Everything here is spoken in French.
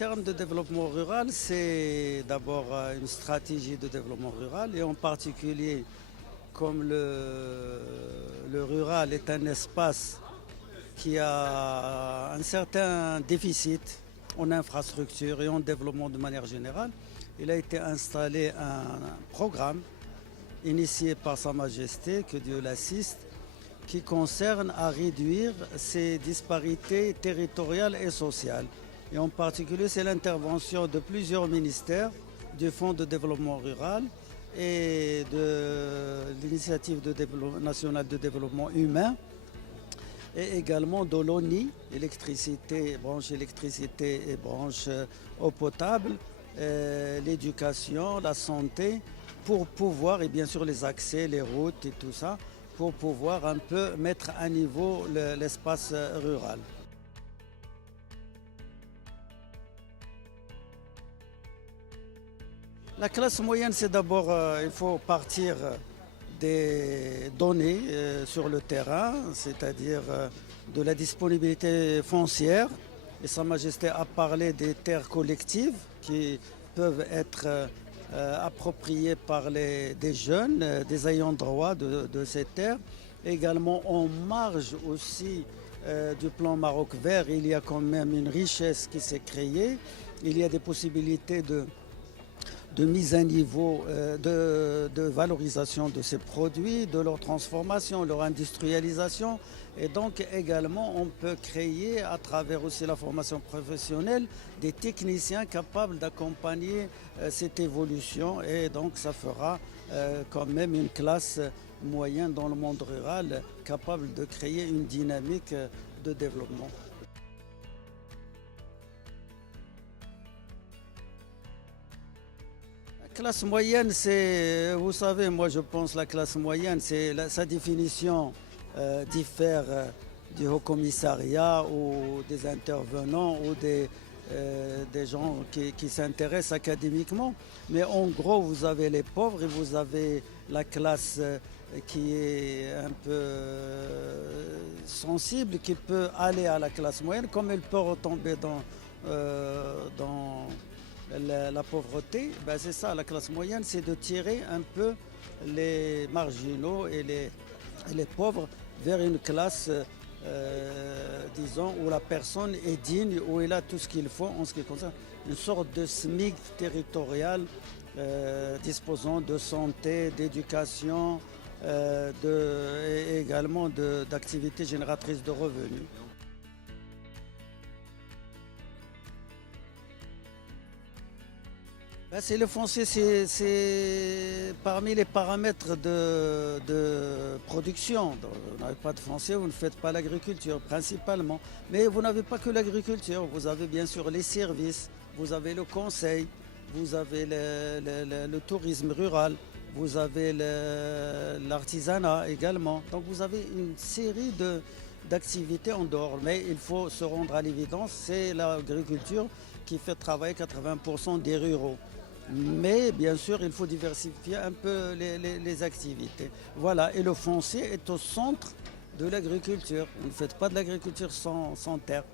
termes de développement rural, c'est d'abord une stratégie de développement rural et en particulier comme le rural est un espace qui a un certain déficit en infrastructure et en développement de manière générale, il a été installé un programme initié par Sa Majesté, que Dieu l'assiste, qui concerne à réduire ces disparités territoriales et sociales. Et en particulier, c'est l'intervention de plusieurs ministères, du Fonds de développement rural et de l'Initiative nationale de développement humain, et également de l'ONI, électricité, branche électricité et branche eau potable, l'éducation, la santé, pour pouvoir, et bien sûr les accès, les routes et tout ça, pour pouvoir un peu mettre à niveau l'espace rural. La classe moyenne, c'est d'abord, il faut partir des données sur le terrain, c'est-à-dire de la disponibilité foncière. Et Sa Majesté a parlé des terres collectives qui peuvent être appropriées par des jeunes, des ayants droit de ces terres. Également en marge aussi du plan Maroc vert, il y a quand même une richesse qui s'est créée. Il y a des possibilités de mise à niveau, de valorisation de ces produits, de leur transformation, leur industrialisation. Et donc également, on peut créer à travers aussi la formation professionnelle des techniciens capables d'accompagner cette évolution. Et donc ça fera quand même une classe moyenne dans le monde rural capable de créer une dynamique de développement. La classe moyenne, c'est, vous savez, moi je pense la classe moyenne, sa définition diffère du haut commissariat ou des intervenants ou des gens qui s'intéressent académiquement. Mais en gros, vous avez les pauvres et vous avez la classe qui est un peu sensible, qui peut aller à la classe moyenne, comme elle peut retomber dans la pauvreté. Ben c'est ça, la classe moyenne, c'est de tirer un peu les marginaux et les pauvres vers une classe, disons, où la personne est digne, où elle a tout ce qu'il faut en ce qui concerne une sorte de SMIC territorial disposant de santé, d'éducation et également d'activités génératrices de revenus. Ben, c'est le foncier, c'est parmi les paramètres de production. Donc, vous n'avez pas de foncier, vous ne faites pas l'agriculture principalement. Mais vous n'avez pas que l'agriculture, vous avez bien sûr les services, vous avez le conseil, vous avez le tourisme rural, vous avez l'artisanat également. Donc vous avez une série d'activités en dehors. Mais il faut se rendre à l'évidence, c'est l'agriculture qui fait travailler 80% des ruraux. Mais bien sûr, il faut diversifier un peu les activités. Voilà, et le foncier est au centre de l'agriculture. Vous ne faites pas de l'agriculture sans terre.